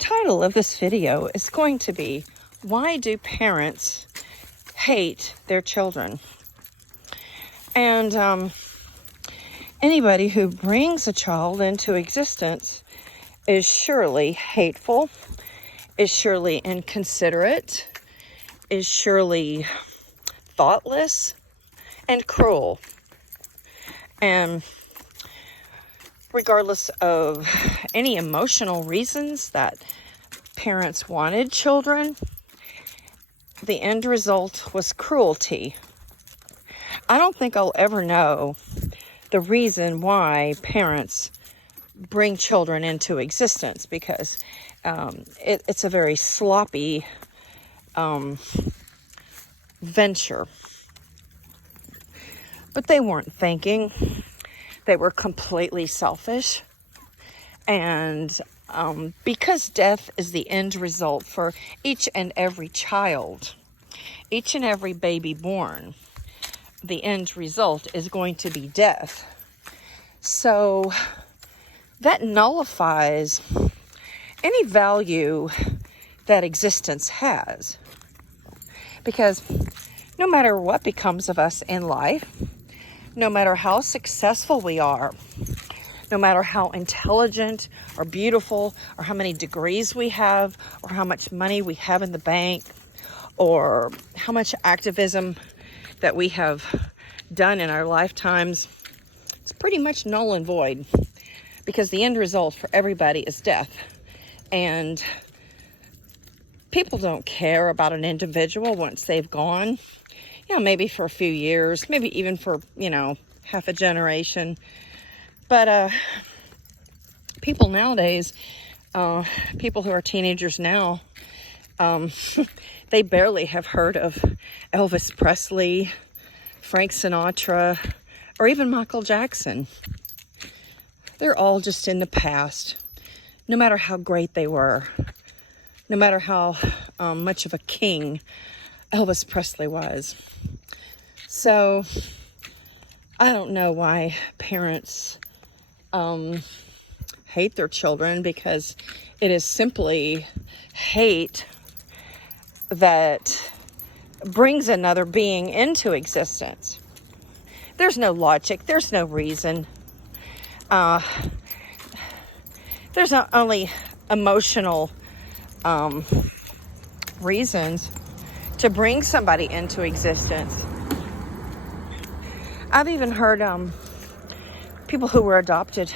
title of this video is going to be, why do parents hate their children? And anybody who brings a child into existence is surely hateful, is surely inconsiderate, is surely thoughtless and cruel. And regardless of any emotional reasons that parents wanted children, the end result was cruelty. I don't think I'll ever know the reason why parents bring children into existence, because it's a very sloppy venture. But they weren't thinking. They were completely selfish. And because death is the end result for each and every child, each and every baby born, the end result is going to be death. So that nullifies any value that existence has. Because no matter what becomes of us in life, no matter how successful we are, no matter how intelligent or beautiful or how many degrees we have or how much money we have in the bank or how much activism that we have done in our lifetimes, it's pretty much null and void, because the end result for everybody is death. And people don't care about an individual once they've gone. Maybe for a few years, maybe even for, half a generation. But people nowadays, people who are teenagers now, they barely have heard of Elvis Presley, Frank Sinatra, or even Michael Jackson. They're all just in the past, no matter how great they were, no matter how much of a king Elvis Presley was. So I don't know why parents hate their children, because it is simply hate that brings another being into existence. There's no logic. There's no reason. There's not only emotional reasons to bring somebody into existence. I've even heard people who were adopted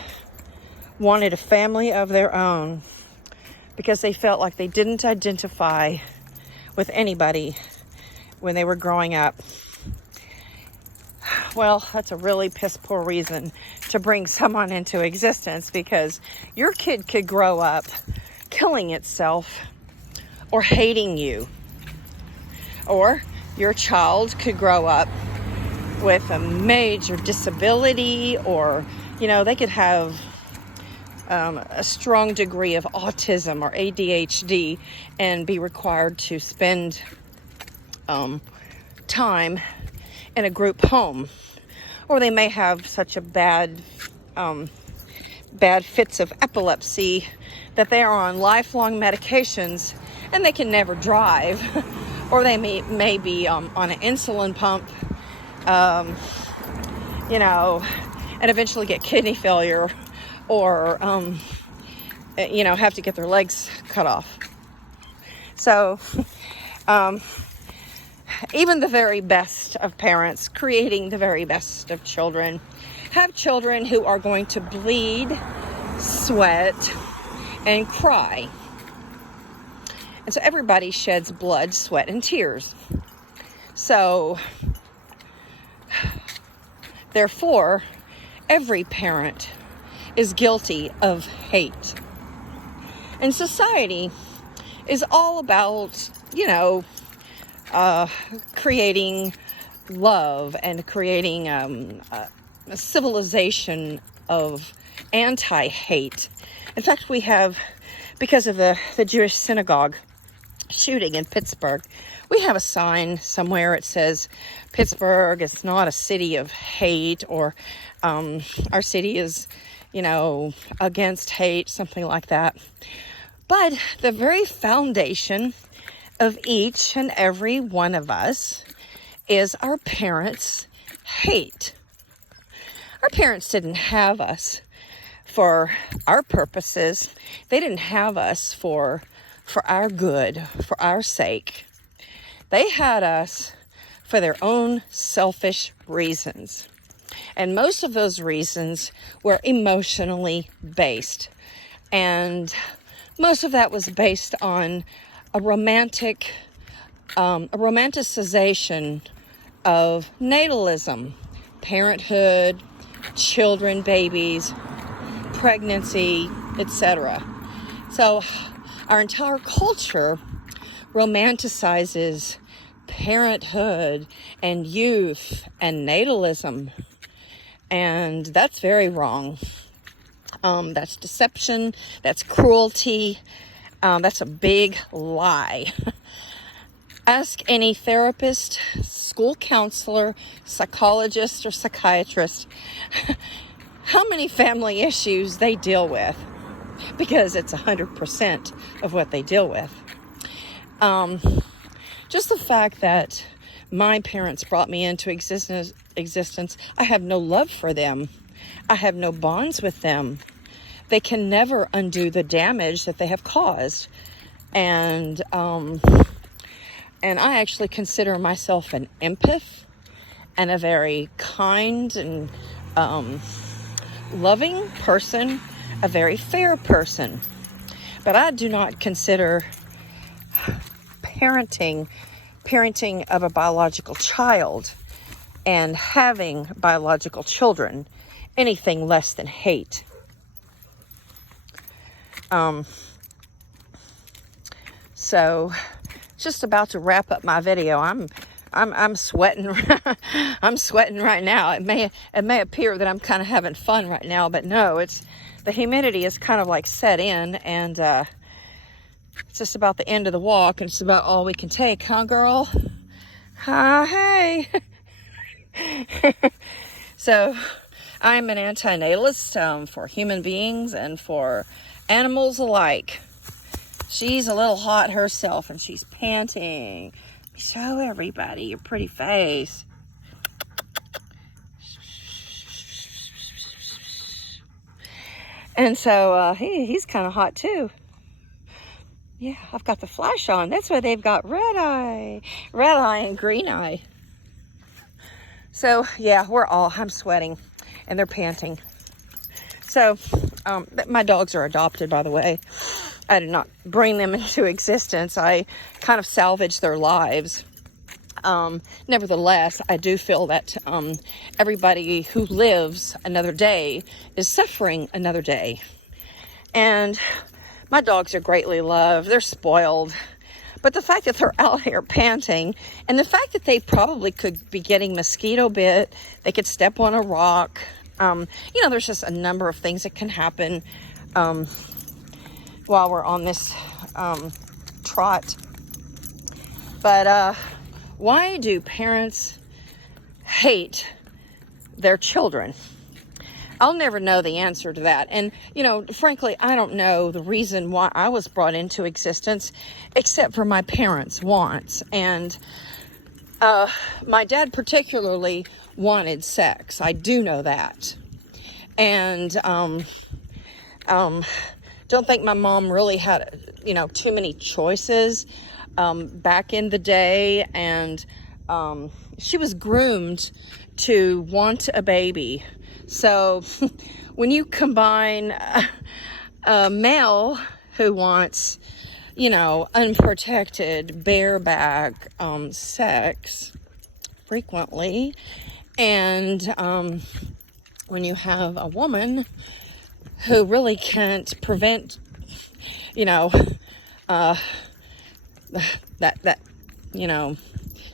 wanted a family of their own because they felt like they didn't identify with anybody when they were growing up. Well, that's a really piss poor reason to bring someone into existence, because your kid could grow up killing itself or hating you. Or your child could grow up with a major disability, or, they could have a strong degree of autism or ADHD and be required to spend time in a group home. Or they may have such a bad fits of epilepsy that they are on lifelong medications and they can never drive. Or they may be on an insulin pump, and eventually get kidney failure, or, have to get their legs cut off. So, even the very best of parents, creating the very best of children, have children who are going to bleed, sweat, and cry. And so everybody sheds blood, sweat, and tears. So, therefore, every parent is guilty of hate. And society is all about, creating love and creating a civilization of anti-hate. In fact, we have, because of the Jewish synagogue shooting in Pittsburgh, we have a sign somewhere. It says, Pittsburgh is not a city of hate, or our city is, against hate, something like that. But the very foundation of each and every one of us is our parents' hate. Our parents didn't have us for our purposes. They didn't have us for our good, for our sake. They had us for their own selfish reasons. And most of those reasons were emotionally based. And most of that was based on a romanticization of natalism, parenthood, children, babies, pregnancy, etc. So our entire culture romanticizes parenthood and youth and natalism. And that's very wrong. That's deception. That's cruelty. That's a big lie. Ask any therapist, school counselor, psychologist, or psychiatrist how many family issues they deal with, because it's 100% of what they deal with. Just the fact that my parents brought me into existence, I have no love for them. I have no bonds with them. They can never undo the damage that they have caused. And I actually consider myself an empath and a very kind and loving person, a very fair person. But I do not consider parenting of a biological child and having biological children anything less than hate. So just about to wrap up my video. I'm sweating. I'm sweating right now. It may appear that I'm kind of having fun right now, but no, it's the humidity is kind of like set in, and it's just about the end of the walk, and it's about all we can take, huh, girl? Hi, hey. So I'm an antinatalist for human beings and for animals alike. She's a little hot herself, and she's panting. Show everybody your pretty face. And so he's kind of hot too. Yeah, I've got the flash on. That's why they've got red eye and green eye. So yeah, I'm sweating and they're panting. So my dogs are adopted, by the way. I did not bring them into existence. I kind of salvaged their lives. Nevertheless, I do feel that everybody who lives another day is suffering another day. And my dogs are greatly loved. They're spoiled. But the fact that they're out here panting, and the fact that they probably could be getting mosquito bit, they could step on a rock. There's just a number of things that can happen while we're on this trot. But why do parents hate their children? I'll never know the answer to that. And, frankly, I don't know the reason why I was brought into existence, except for my parents' wants. And my dad particularly wanted sex. I do know that. And don't think my mom really had, too many choices back in the day. And she was groomed to want a baby. So when you combine a male who wants, unprotected, bareback sex frequently, and when you have a woman who really can't prevent, that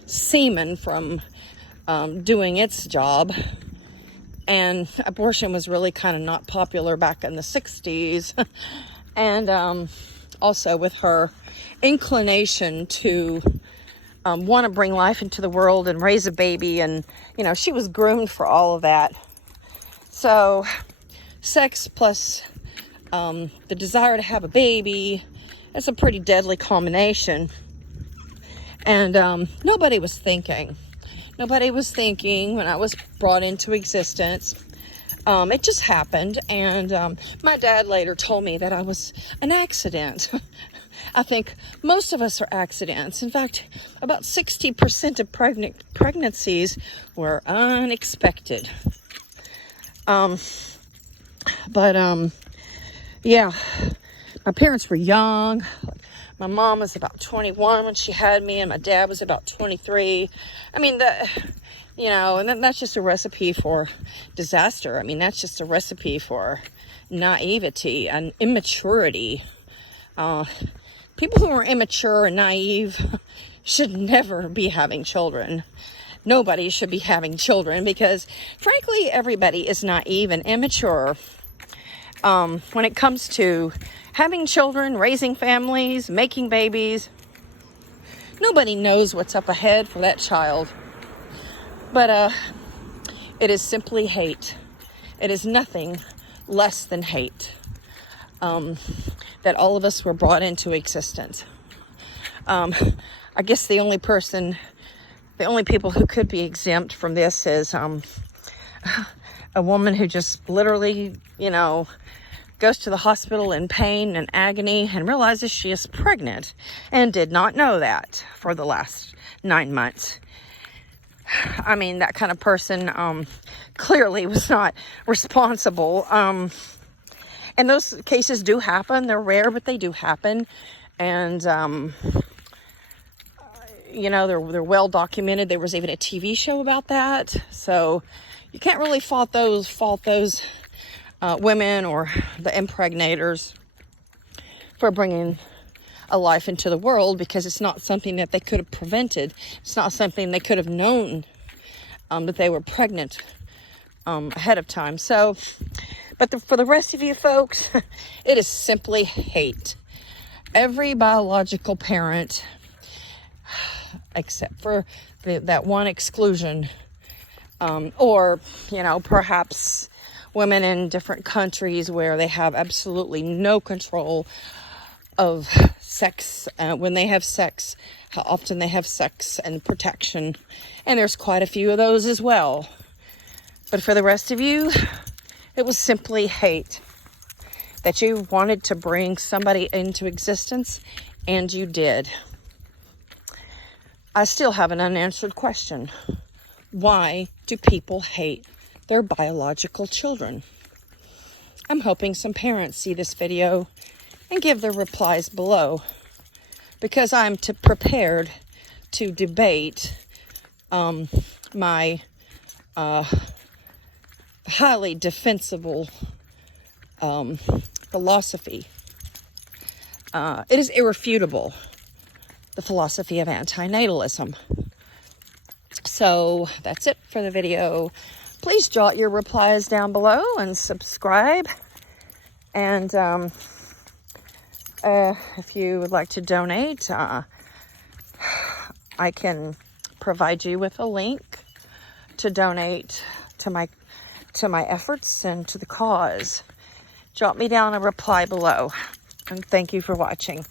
semen from doing its job. And abortion was really kind of not popular back in the 60s. And also with her inclination to want to bring life into the world and raise a baby. And, she was groomed for all of that. So sex plus the desire to have a baby It's a pretty deadly combination. And nobody was thinking. Nobody was thinking when I was brought into existence. It just happened. And my dad later told me that I was an accident. I think most of us are accidents. In fact, about 60% of pregnancies were unexpected. Yeah, my parents were young. My mom was about 21 when she had me, and my dad was about 23. I mean, and then that's just a recipe for disaster. I mean, that's just a recipe for naivety and immaturity. People who are immature and naive should never be having children. Nobody should be having children because, frankly, everybody is naive and immature when it comes to having children, raising families, making babies. Nobody knows what's up ahead for that child. But it is simply hate. It is nothing less than hate. That all of us were brought into existence. I guess the only people who could be exempt from this is a woman who just literally, goes to the hospital in pain and agony and realizes she is pregnant and did not know that for the last 9 months. I mean, that kind of person clearly was not responsible. And those cases do happen. They're rare, but they do happen. And, they're well documented. There was even a TV show about that. So you can't really fault those women or the impregnators for bringing a life into the world, because it's not something that they could have prevented. It's not something they could have known that they were pregnant ahead of time. So, but for the rest of you folks, it is simply hate. Every biological parent, except for that one exclusion, or perhaps women in different countries where they have absolutely no control of sex, when they have sex, how often they have sex, and protection. And there's quite a few of those as well. But for the rest of you, it was simply hate. That you wanted to bring somebody into existence, and you did. I still have an unanswered question. Why do people hate their biological children? I'm hoping some parents see this video and give their replies below, because I'm prepared to debate my highly defensible philosophy. It is irrefutable, the philosophy of antinatalism. So that's it for the video. Please jot your replies down below and subscribe. And if you would like to donate, I can provide you with a link to donate to my efforts and to the cause. Jot me down a reply below. And thank you for watching.